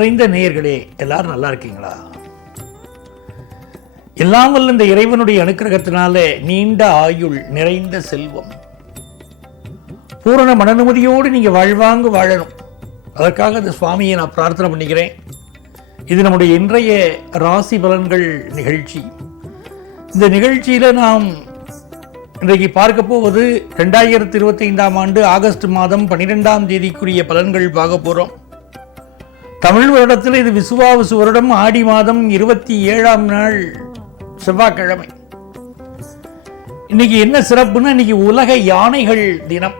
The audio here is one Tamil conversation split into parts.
நிறைந்த நேயர்களே, எல்லாரும் நல்லா இருக்கீங்களா? எல்லாம் வல்ல இந்த இறைவனுடைய அனுக்கிரகத்தினாலே நீண்ட ஆயுள், நிறைந்த செல்வம், பூரண மனநிம்மதியோடு நீங்க வாழ்வாங்க வாழணும். அதற்காக இந்த சுவாமியை நான் பிரார்த்தனை பண்ணிக்கிறேன். இது நம்முடைய இன்றைய ராசி பலன்கள் நிகழ்ச்சி. இந்த நிகழ்ச்சியில நாம் இன்றைக்கு பார்க்க போவது 2025ஆம் ஆண்டு ஆகஸ்ட் மாதம் 12ஆம் தேதிக்குரிய பலன்கள் பார்க்க போறோம். தமிழ் வருடத்தில் இது விசுவாவசு வருடம், ஆடி மாதம் 27ஆம் நாள் செவ்வாய்க்கிழமை. இன்னைக்கு என்ன சிறப்புன்னா, இன்னைக்கு உலக யானைகள் தினம்,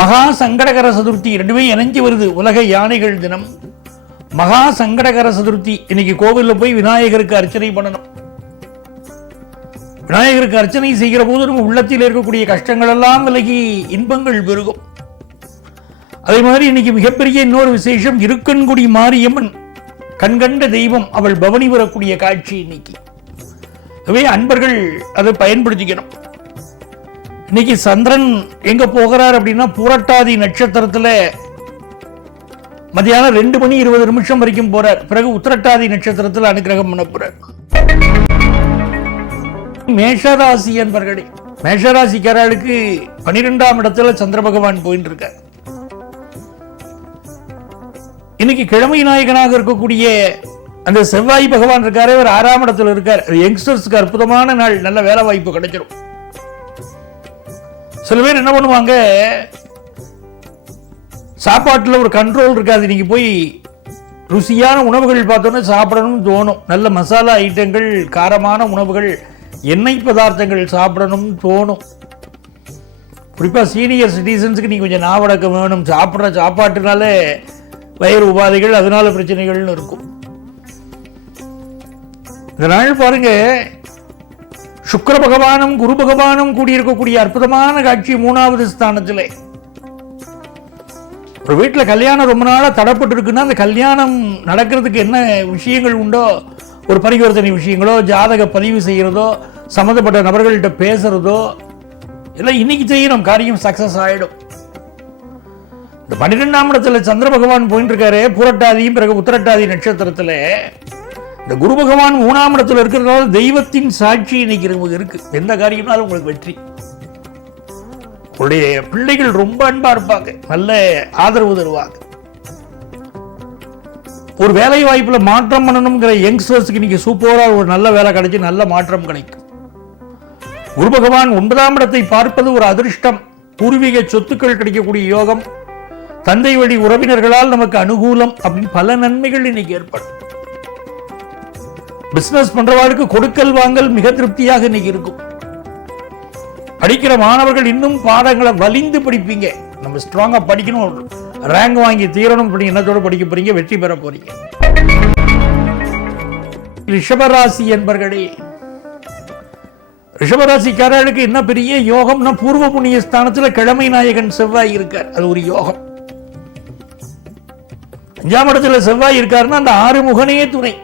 மகா சங்கடகர சதுர்த்தி, ரெண்டுமே இணைஞ்சு வருது. உலக யானைகள் தினம், மகா சங்கடகர சதுர்த்தி. இன்னைக்கு கோவிலில் போய் விநாயகருக்கு அர்ச்சனை பண்ணணும். விநாயகருக்கு அர்ச்சனை செய்கிற போது நம்ம உள்ளத்தில் இருக்கக்கூடிய கஷ்டங்கள் எல்லாம் விலகி இன்பங்கள் பெருகும். அதே மாதிரி இன்னைக்கு மிகப்பெரிய இன்னொரு விசேஷம், இருக்கன்குடி மாரியம்மன், கண்கண்ட தெய்வம், அவள் பவனி வரக்கூடிய காட்சி இன்னைக்கு. எனவே அன்பர்கள் அதை பயன்படுத்திக்கணும். இன்னைக்கு சந்திரன் எங்க போகிறார் அப்படின்னா, பூரட்டாதி நட்சத்திரத்துல மத்தியானம் 2:20 வரைக்கும் போறார். பிறகு உத்திரட்டாதி நட்சத்திரத்தில் அனுகிரகம் பண்ண போறார். மேஷராசி என்பர்களே, மேஷராசிக்காரர்களுக்கு 12ஆம் இடத்துல சந்திர பகவான் போயிட்டு இருக்கார். இன்னைக்கு கிழமை நாயகனாக இருக்கக்கூடிய அந்த செவ்வாய் பகவான் இருக்காரு, அவர் 6ஆம் இடத்துல இருக்கார். யங்ஸ்டர்ஸ்க்கு அற்புதமான நாள், நல்ல வேலை வாய்ப்பு கிடைச்சிடும். சில பேர் என்ன பண்ணுவாங்க, சாப்பாட்டுல ஒரு கண்ட்ரோல் இருக்காது. நீங்க போய் ருசியான உணவுகள் பார்த்தோன்னா சாப்பிடணும்னு தோணும். நல்ல மசாலா ஐட்டங்கள், காரமான உணவுகள், எண்ணெய் பதார்த்தங்கள் சாப்பிடணும்னு தோணும். குறிப்பா சீனியர் சிட்டிசன்ஸுக்கு நீங்க கொஞ்சம் நாவடக்கம் வேணும். சாப்பிட்ற சாப்பாட்டுனால வயிறு உபாதைகள், அதனால பிரச்சனைகள்னு இருக்கும். இந்த நாள் பாருங்க, சுக்கிர பகவானும் குரு பகவானும் கூடியிருக்கக்கூடிய அற்புதமான காட்சி 3வது ஸ்தானத்தில். ஒரு வீட்டில் கல்யாணம் ரொம்ப நாளாக தடைப்பட்டு இருக்குன்னா, அந்த கல்யாணம் நடக்கிறதுக்கு என்ன விஷயங்கள் உண்டோ, ஒரு பரிவர்த்தனை விஷயங்களோ, ஜாதக பதிவு செய்கிறதோ, சம்மந்தப்பட்ட நபர்கள்ட்ட பேசுறதோ எல்லாம் இன்னைக்கு செய்யணும். காரியம் சக்சஸ் ஆயிடும். இந்த 12ஆம் இடத்துல சந்திர பகவான் போயிட்டு இருக்காரு, பூரட்டாதியும் பிறகு உத்திரட்டாதி நட்சத்திரத்துல. இந்த குரு பகவான் 3ஆம் இடத்துல இருக்கிறதால தெய்வத்தின் சாட்சி இன்னைக்கு இருக்கு. எந்த காரியம்னாலும் உங்களுக்கு வெற்றி. உங்களுடைய பிள்ளைகள் ரொம்ப அன்பா இருப்பாங்க, நல்ல ஆதரவு தருவாங்க. ஒரு வேலை வாய்ப்புல மாற்றம் பண்ணணுங்கிற யங்ஸ்டர்ஸ்க்கு இன்னைக்கு சூப்பரா ஒரு நல்ல வேலை கிடைச்சி நல்ல மாற்றம் கிடைக்கும். குரு பகவான் 9ஆம் இடத்தை பார்ப்பது ஒரு அதிர்ஷ்டம். பூர்வீக சொத்துக்கள் கிடைக்கக்கூடிய யோகம், தந்தை வழி உறவினர்களால் நமக்கு அனுகூலம், அப்படின்னு பல நன்மைகள் இன்னைக்கு ஏற்படும். பிசினஸ் பண்றவாளுக்கு கொடுக்கல் வாங்கல் மிக திருப்தியாக இன்னைக்கு இருக்கும். படிக்கிற மாணவர்கள் இன்னும் பாடங்களை வலிந்து படிப்பீங்க. நம்ம ஸ்ட்ராங்கா படிக்கணும், ரேங்க் வாங்கி தீரணும், எண்ணத்தோடு படிக்க போறீங்க, வெற்றி பெற போறீங்க. ரிஷபராசி என்பர்களே, ரிஷபராசிக்காரர்களுக்கு என்ன பெரிய யோகம்னா, பூர்வ புண்ணிய ஸ்தானத்துல கிழமை நாயகன் செவ்வாய் இருக்கார். அது ஒரு யோகம். 5ஆம் இடத்துல செவ்வாய் இருக்காருன்னா அந்த 6 முகனே துணை.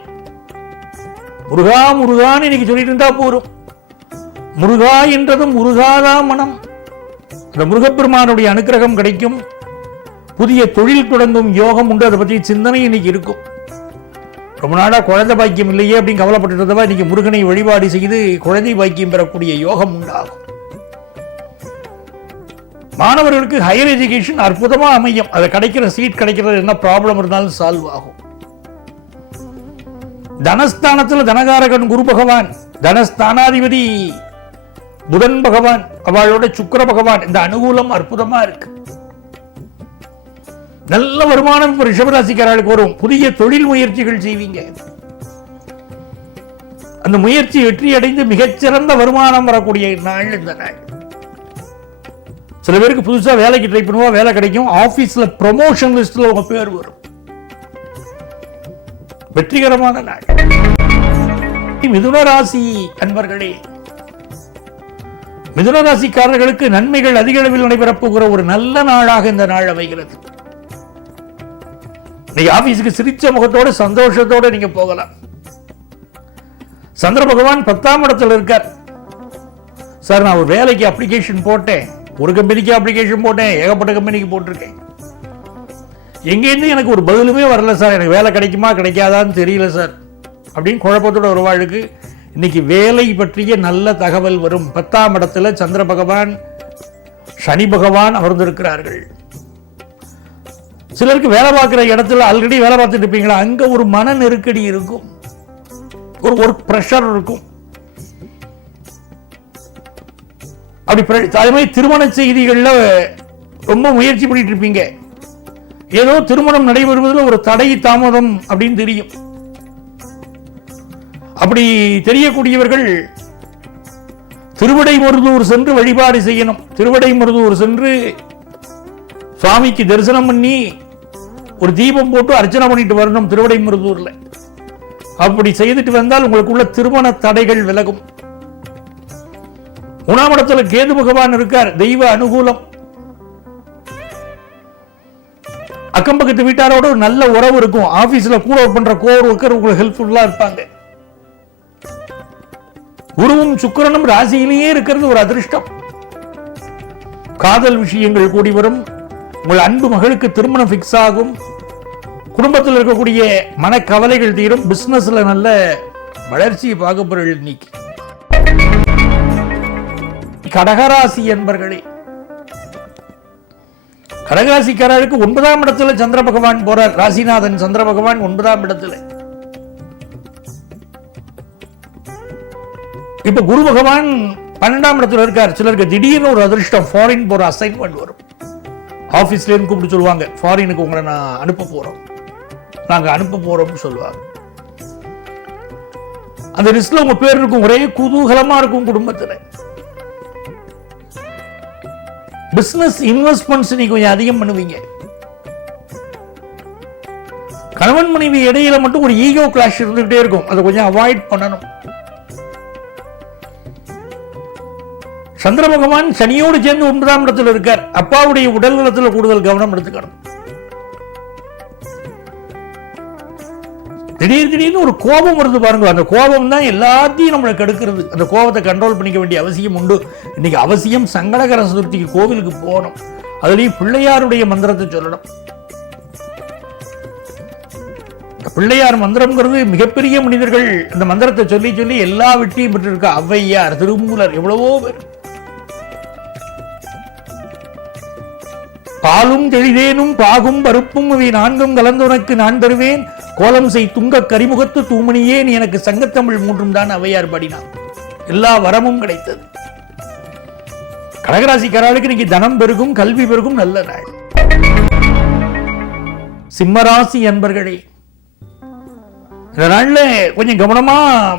முருகா முருகான்னு இன்னைக்கு சொல்லிட்டு இருந்தா போரும். முருகா என்றதும் முருகாதா மனம். அந்த முருகப்பெருமானுடைய அனுக்கிரகம் கிடைக்கும். புதிய தொழில் தொடங்கும் யோகம் உண்டு. அதை பற்றி சிந்தனை இன்னைக்கு இருக்கும். ரொம்ப நாளா குழந்தை பாக்கியம் இல்லையே அப்படின்னு கவலைப்பட்டு இருந்தவா இன்னைக்கு முருகனை வழிபாடு செய்து குழந்தை பாக்கியம் பெறக்கூடிய யோகம் உண்டாகும். மாணவர்களுக்கு ஹையர் எஜுகேஷன் அற்புதமா அமையும். அதை கிடைக்கிற சீட் கிடைக்கிறது என்ன ப்ராப்ளம் இருந்தாலும் சால்வ் ஆகும். தனஸ்தானத்தில் தனகாரகன் குரு பகவான், தனஸ்தானாதிபதி புதன் பகவான், அவளோட சுக்கிர பகவான், இந்த அனுகூலம் அற்புதமா இருக்கு. நல்ல வருமானம் ரிஷபராசிக்காரர்களுக்கு வரும். புதிய தொழில் முயற்சிகள் செய்வீங்க. அந்த முயற்சி வெற்றி அடைந்து மிகச்சிறந்த வருமானம் வரக்கூடிய நாள் இந்த நாள். சில பேருக்கு புதுசா வேலைக்கு ட்ரை பண்ணுவா, வேலை கிடைக்கும். ஆபீஸ்ல ப்ரமோஷன் லிஸ்ட்ல உங்க பேர் வரும். வெற்றிகரமான நாள். மிதுனராசி அன்பர்களே, மிதுனராசிக்காரர்களுக்கு நன்மைகள் அதிக அளவில் நடைபெறப் போகிற ஒரு நல்ல நாளாக இந்த நாள் அமைகிறது. நீங்க ஆபீஸுக்கு சிரிச்ச முகத்தோடு சந்தோஷத்தோடு நீங்க போகலாம். சந்திர பகவான் 10ஆம் இடத்துல இருக்கார். சார், நான் ஒரு வேலைக்கு அப்ளிகேஷன் போட்டேன், ஒரு கம்பெனிக்கு அப்ளிகேஷன் போட்டேன், ஏகப்பட்ட கம்பெனிக்கு போட்டிருக்கேன். எங்கேருந்து எனக்கு ஒரு பதிலுமே வரல சார், எனக்கு வேலை கிடைக்குமா கிடைக்காதான்னு தெரியல சார் அப்படின்னு குழப்பத்தோட ஒரு வாழ்க்கை. இன்னைக்கு வேலை பற்றிய நல்ல தகவல் வரும். 10ஆம் இடத்துல சந்திர பகவான் சனி பகவான் அமர்ந்திருக்கிறார்கள். சிலருக்கு வேலை பார்க்கிற இடத்துல ஆல்ரெடி வேலை பார்த்துட்டு இருப்பீங்களா, அங்க ஒரு மன நெருக்கடி இருக்கும், ஒரு ஒர்க் பிரஷர் இருக்கும். அப்படி அதே மாதிரி திருமண செய்திகள்ல ரொம்ப முயற்சி பண்ணிட்டு இருப்பீங்க, ஏதோ திருமணம் நடைபெறுவதில் ஒரு தடை தாமதம் அப்படின்னு தெரியும். அப்படி தெரியக்கூடியவர்கள் திருவிடைமருதூர் சென்று வழிபாடு செய்யணும். திருவிடைமருதூர் சென்று சுவாமிக்கு தரிசனம் பண்ணி ஒரு தீபம் போட்டு அர்ச்சனை பண்ணிட்டு வரணும் திருவிடைமருதூர்ல. அப்படி செய்துட்டு வந்தால் உங்களுக்குள்ள திருமண தடைகள் விலகும். 3ஆம் இடத்துல கேது பகவான் இருக்கார், தெய்வ அனுகூலம். அக்கம் பக்கத்து வீட்டாரோட ஒரு நல்ல உறவு இருக்கும். ஆபீஸ்ல கூட பண்ற கோர் ஒர்க்கர் உங்களுக்கு ஹெல்ப்ஃபுல்லா இருப்பாங்க. குருவும் சுக்கிரனும் ராசியிலேயே இருக்கிறது ஒரு அதிர்ஷ்டம். காதல் விஷயங்கள் கூடி வரும். உங்கள் அன்பு மகளுக்கு திருமணம் பிக்ஸ் ஆகும். குடும்பத்தில் இருக்கக்கூடிய மனக்கவலைகள் தீரும். பிசினஸ்ல நல்ல வளர்ச்சியை பார்க்க போறீர்கள். இன்னைக்கு கடகராசி என்பர்களே, கடகராசிக்காரருக்கு 9ஆம் இடத்துல சந்திர பகவான் போறார். ராசிநாதன் சந்திர பகவான் 9ஆம் இடத்துல. இப்ப குரு பகவான் 12ஆம் இடத்துல இருக்கார். சிலருக்கு திடீர்னு ஒரு அதிர்ஷ்டம், ஃபாரின் போற அசைன்மெண்ட் வரும். ஆபீஸ்ல இருந்து கூப்பிட்டு சொல்லுவாங்க, ஃபாரினுக்கு உங்களை நான் அனுப்ப போறோம், நாங்க அனுப்ப போறோம்னு சொல்லுவாங்க. அந்த லிஸ்ட்ல உங்க பேர் இருக்கும். ஒரே குதூகலமா இருக்கும் குடும்பத்துல. பிசினஸ் இன்வெஸ்ட்மெண்ட்ஸ் நீங்க கொஞ்சம் அதிகம் பண்ணுவீங்க. கணவன் மனைவி இடையில மட்டும் ஒரு ஈகோ கிளாஷ் இருந்துகிட்டே இருக்கும், அதை கொஞ்சம் அவாய்ட் பண்ணணும். சந்திர பகவான் சனியோடு சேர்ந்து 9ஆம் இடத்துல இருக்கார். அப்பாவுடைய உடல் நலத்தில் கூடுதல் கவனம் எடுத்துக்கணும். திடீர்னு ஒரு கோபம் வருது பாருங்க, அந்த கோபம் தான் எல்லாத்தையும் நம்மளை கெடுக்கிறது. அந்த கோபத்தை கண்ட்ரோல் பண்ணிக்க வேண்டிய அவசியம் உண்டு. இன்னைக்கு அவசியம் சங்கடகர சதுர்த்திக்கு கோவிலுக்கு போகணும். அதுலயும் பிள்ளையாருடைய மந்திரத்தை சொல்லணும். பிள்ளையார் மந்திரம்ங்கிறது மிகப்பெரிய மனிதர்கள் இந்த மந்திரத்தை சொல்லி சொல்லி எல்லா வெற்றியும் பெற்றிருக்க. ஔவையார், திருமூலர், எவ்வளவோ பேர். பாலும் தெளிதேனும் பாகும் பருப்பும் இவை 4ம் கலந்துனக்கு நான் தருவேன், கோலம் செய் துங்க கரிமுகத்து தூமணியே நீ எனக்கு சங்கத்தமிழ் 3ம் தான் ஔவையார் பாடினான். எல்லா வரமும் கிடைத்தது. கடகராசிக்காரர்களுக்கு இன்னைக்கு தனம் பெருகும், கல்வி பெருகும், நல்ல நாள். சிம்மராசி அன்பர்களே, இந்த நாள்ல கொஞ்சம் கவனமா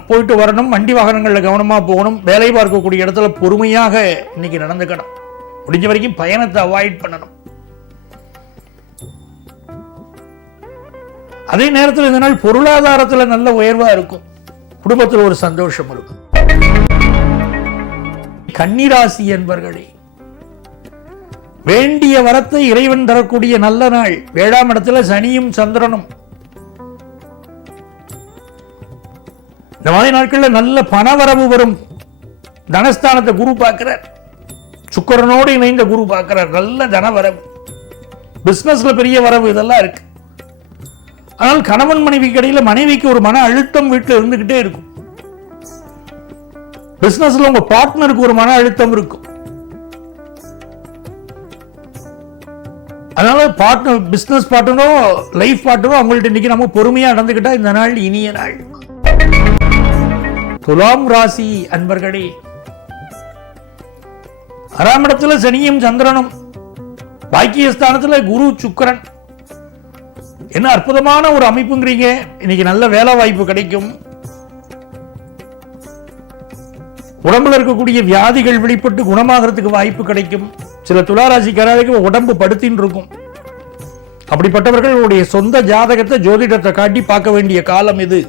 போயிட்டு வரணும். வண்டி வாகனங்கள்ல கவனமா போகணும். வேலை பார்க்கக்கூடிய இடத்துல பொறுமையாக இன்னைக்கு நடந்துக்கணும். முடிஞ்ச வரைக்கும் பயணத்தை அவாய்ட் பண்ணணும். அதே நேரத்தில் இந்த நாள் பொருளாதாரத்தில் நல்ல உயர்வா இருக்கும். குடும்பத்தில் ஒரு சந்தோஷம் இருக்கும். கன்னிராசி என்பர்களே, வேண்டிய வரத்தை இறைவன் தரக்கூடிய நல்ல நாள். 7ஆம் இடத்துல சனியும் சந்திரனும். இந்த மாதிரி நாட்கள்ல நல்ல பணவரவு வரும். தனஸ்தானத்தை குரு பார்க்கிறார். சுக்கிரனோடு இணைந்த குரு பார்க்கிறார். நல்ல தனவரவு, பிசினஸ்ல பெரிய வரவு, இதெல்லாம் இருக்கு. ஆனால் கணவன் மனைவிக்கு இடையில மனைவிக்கு ஒரு மன அழுத்தம் வீட்டில் இருந்துகிட்டே இருக்கும். பிசினஸ்ல உங்க பார்ட்னருக்கு ஒரு மன அழுத்தம் இருக்கும். அதனால பார்ட்னர், பிசினஸ் பார்ட்னரோ லைஃப் பார்ட்னரோ அவங்கள்ட்ட இன்னைக்கு நம்ம பொறுமையா நடந்துகிட்டா இந்த நாள் இனிய நாள். துலாம் ராசி அன்பர்களே, 6ஆம் இடத்துல சனியும் சந்திரனும், பாக்கியஸ்தானத்துல குரு சுக்கிரன். என்ன அற்புதமான ஒரு அமைப்புங்கிறீங்க. இன்னைக்கு நல்ல வேலை வாய்ப்பு கிடைக்கும். உடம்புல இருக்கக்கூடிய வியாதிகள் வெளிப்பட்டு குணமாகிறதுக்கு வாய்ப்பு கிடைக்கும். சில துளாராசிக்காரர்களுக்கு உடம்பு படுத்தின்னு இருக்கும். அப்படிப்பட்டவர்களுடைய சொந்த ஜாதகத்தை ஜோதிடத்தை காட்டி பார்க்க வேண்டிய காலம் இது.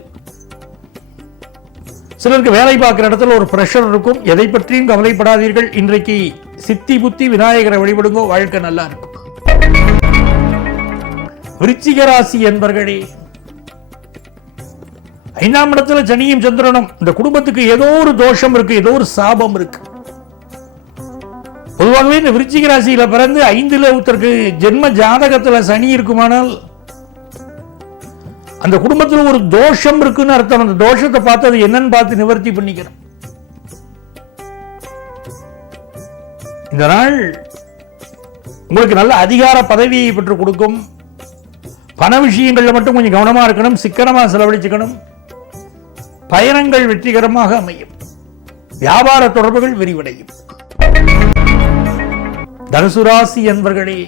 சிலருக்கு வேலை பார்க்கிற இடத்துல ஒரு பிரஷர் இருக்கும். எதை பற்றியும் கவலைப்படாதீர்கள். இன்றைக்கு சித்தி புத்தி விநாயகரை வழிபடுங்க, வாழ்க்கை நல்லா இருக்கும். விருச்சிக ராசி என்பர்களே, 5ஆம் இடத்துல சனியும் சந்திரனும். இந்த குடும்பத்துக்கு ஏதோ ஒரு தோஷம் இருக்கு, ஏதோ ஒரு சாபம் இருக்கு. பொதுவாகவே இந்த விருச்சிக ராசியில பிறந்து 5ல் ஒருத்தருக்கு ஜென்ம ஜாதகத்துல சனி இருக்குமானால் அந்த குடும்பத்தில் ஒரு தோஷம் இருக்குன்னு அர்த்தம். அந்த தோஷத்தை பார்த்து அது என்னன்னு பார்த்து நிவர்த்தி பண்ணிக்கணும். இந்த நாள் உங்களுக்கு நல்ல அதிகார பதவியை பெற்றுக் கொடுக்கும். பண விஷயங்கள்ல மட்டும் கொஞ்சம் கவனமா இருக்கணும், சிக்கனமா செலவழிச்சுக்கணும். பயணங்கள் வெற்றிகரமாக அமையும். வியாபார தொடர்புகள் விரிவடையும். தனுசு ராசி என்பர்களே,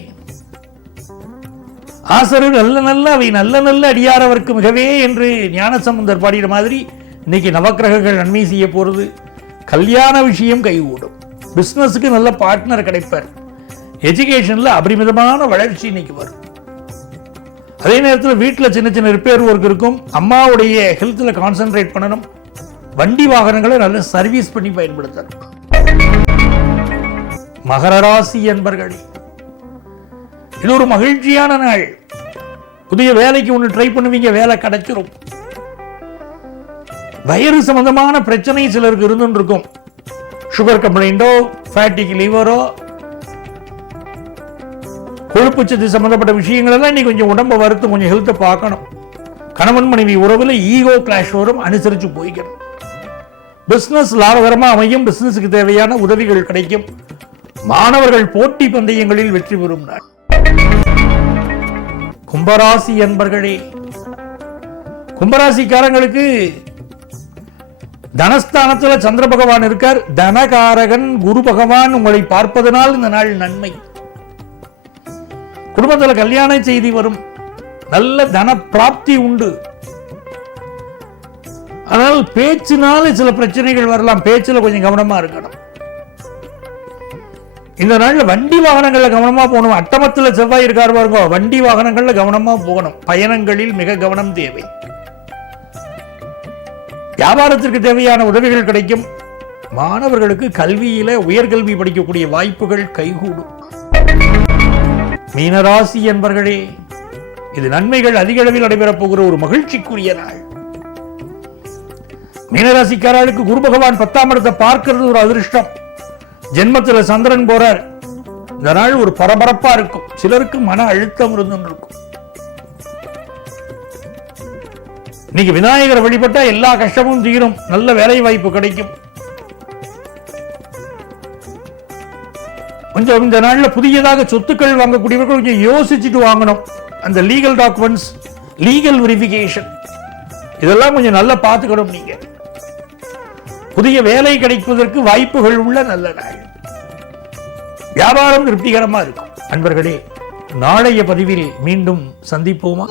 ஆசரு நல்ல நல்ல அவை நல்ல நல்ல அடியாரவர்க்கு மிகவே என்று ஞானசம்பந்தர் பாடிய மாதிரி இன்னைக்கு நவக்கிரகங்கள் நன்மை செய்ய போறது. கல்யாண விஷயம் கைகூடும். பிசினஸுக்கு நல்ல பார்ட்னர் கிடைப்பார். எஜுகேஷன்ல அபரிமிதமான வளர்ச்சி இன்னைக்கு வரும். அதே நேரத்தில் வீட்டில் சின்ன சின்ன ரிப்பேர் ஒர்க் இருக்கும். அம்மாவுடைய ஹெல்த்ல கான்சென்ட்ரேட் பண்ணணும். வண்டி வாகனங்களை நல்ல சர்வீஸ் பண்ணி பயன்படுத்தணும். மகர ராசி என்பர்களே, இது ஒரு மகிழ்ச்சியான நாள். புதிய வேலைக்கு ஒன்று ட்ரை பண்ணுவீங்க, வேலை கிடைச்சிரும். வயிறு சம்பந்தமான பிரச்சனை சிலருக்கு இருந்துன்னு இருக்கும். சுகர் கம்ப்ளைண்டோ, ஃபேட்டிக் லிவரோ, கொழுப்பு சத்து சம்பந்தப்பட்ட விஷயங்கள் எல்லாம் இன்னைக்கு கொஞ்சம் உடம்பை வருத்து கொஞ்சம் ஹெல்த்தை பார்க்கணும். கணவன் மனைவி உறவுல ஈகோ கிளாஷ் வரும், அனுசரிச்சு போய்க்கணும். பிசினஸ் லாபகரமா அமையும். பிசினஸுக்கு தேவையான உதவிகள் கிடைக்கும். மாணவர்கள் போட்டி பந்தயங்களில் வெற்றி பெறும் நாள். கும்பராசி என்பர்களே, கும்பராசிக்காரங்களுக்கு தனஸ்தானத்தில் சந்திர பகவான் இருக்கார். தனகாரகன் குரு பகவான் உங்களை பார்ப்பதனால் இந்த நாள் நன்மை. குடும்பத்தில் கல்யாண செய்தி வரும். நல்ல தன பிராப்தி உண்டு. ஆனால் பேச்சினால சில பிரச்சனைகள் வரலாம். பேச்சில் கொஞ்சம் கவனமா இருக்கணும். இந்த நாள்ல வண்டி வாகனங்கள்ல கவனமா போகணும். அட்டமத்தில் செவ்வாய் இருக்காரு பாருங்க, வண்டி வாகனங்கள்ல கவனமா போகணும். பயணங்களில் மிக கவனம் தேவை. வியாபாரத்திற்கு தேவையான உதவிகள் கிடைக்கும். மாணவர்களுக்கு கல்வியில உயர்கல்வி படிக்கக்கூடிய வாய்ப்புகள் கைகூடும். மீனராசி என்பர்களே, இது நன்மைகள் அதிக அளவில் நடைபெறப் போகிற ஒரு மகிழ்ச்சிக்குரிய நாள். மீனராசிக்காரர்களுக்கு குரு பகவான் 10ஆம் இடத்தை பார்க்கிறது ஒரு அதிர்ஷ்டம். ஜென்மத்தில் சந்திரன் போறார். இந்த நாள் ஒரு பரபரப்பா இருக்கும். சிலருக்கு மன அழுத்தம் இருக்கும். இன்னைக்கு விநாயகரை வழிபட்டா எல்லா கஷ்டமும் தீரும். நல்ல வேலை வாய்ப்பு கிடைக்கும். கொஞ்சம் இந்த நாள்ல புதியதாக சொத்துக்கள் வாங்கக்கூடியவர்கள் கொஞ்சம் யோசிச்சுட்டு வாங்கணும். அந்த லீகல் டாக்குமெண்ட்ஸ், லீகல் வெரிஃபிகேஷன் இதெல்லாம் கொஞ்சம் நல்லா பார்த்துக்கணும். நீங்க புதிய வேலை கிடைப்பதற்கு வாய்ப்புகள் உள்ள நல்ல நாள். வியாபாரம் திருப்திகரமா இருக்கும். அன்பர்களே, நாளைய பதிவில் மீண்டும் சந்திப்போமா?